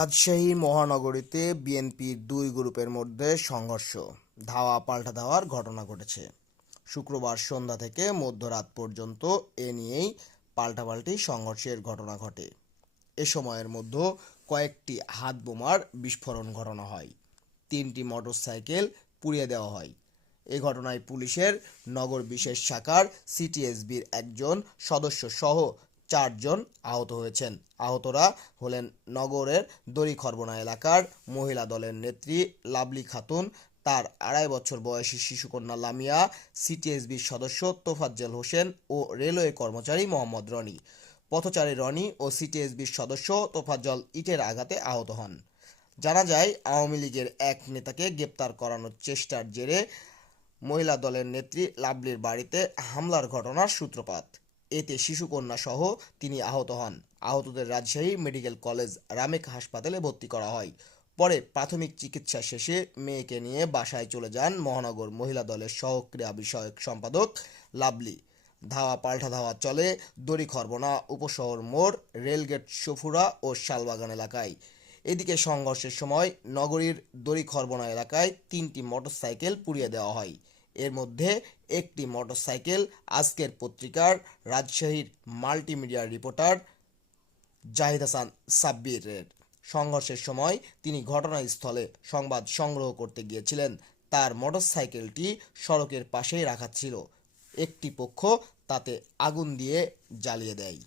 রাজশাহী মহানগরীতে বিএনপির দুই গ্রুপের মধ্যে সংঘর্ষ। ধাওয়া পাল্টা ধাওয়ার ঘটনা ঘটেছে। শুক্রবার সন্ধ্যা থেকে মধ্যরাত পর্যন্ত এ নিয়েই পাল্টাপাল্টি সংঘর্ষের ঘটনা ঘটে। এ সময়ের মধ্যে কয়েকটি হাত বোমার বিস্ফোরণ ঘটানো হয়। তিনটি মোটরসাইকেল পুড়িয়ে দেওয়া হয়। এ ঘটনায় পুলিশের নগর বিশেষ শাখার সিটিএসবির একজন সদস্য সহ চারজন আহত হয়েছেন। আহতরা হলেন নগরের দড়ি দড়িখরবনা এলাকার মহিলা দলের নেত্রী লাভলি খাতুন, তার আড়াই বছর বয়সী শিশুকন্যা লামিয়া, সিটিএসবির সদস্য তোফাজ্জেল হোসেন ও রেলওয়ে কর্মচারী মোহাম্মদ রনি। পথচারী রনি ও সিটিএসবির সদস্য তোফাজ্জল ইটের আঘাতে আহত হন। জানা যায়, আওয়ামী লীগের এক নেতাকে গ্রেপ্তার করানোর চেষ্টার জেরে মহিলা দলের নেত্রী লাভলির বাড়িতে হামলার ঘটনার সূত্রপাত। এতে শিশুকন্যা সহ তিনি আহত হন। আহতদের রাজশাহী মেডিকেল কলেজ, রামেক হাসপাতালে ভর্তি করা হয়। পরে প্রাথমিক চিকিৎসা শেষে মেয়েকে নিয়ে বাসায় চলে যান মহানগর মহিলা দলের সহক্রিয়া বিষয়ক সম্পাদক লাভলি ধাওয়া পাল্টা ধাওয়া চলে দড়ি খরবনা, উপশহর মোড়, রেলগেট, সফুরা ও শালবাগান এলাকায়। এদিকে সংঘর্ষের সময় নগরীর দড়ি খরবনা এলাকায় তিনটি মোটরসাইকেল পুড়িয়ে দেওয়া হয়। এর মধ্যে একটি মোটরসাইকেল, আজকের পত্রিকার রাজশাহীর মাল্টিমিডিয়া রিপোর্টার জাহিদ হাসান সাব্বিরের। সংঘর্ষের সময় তিনি ঘটনাস্থলে সংবাদ সংগ্রহ করতে গিয়েছিলেন। তার মোটরসাইকেলটি সড়কের পাশেই রাখা ছিল। একটি পক্ষ তাতে আগুন দিয়ে জ্বালিয়ে দেয়।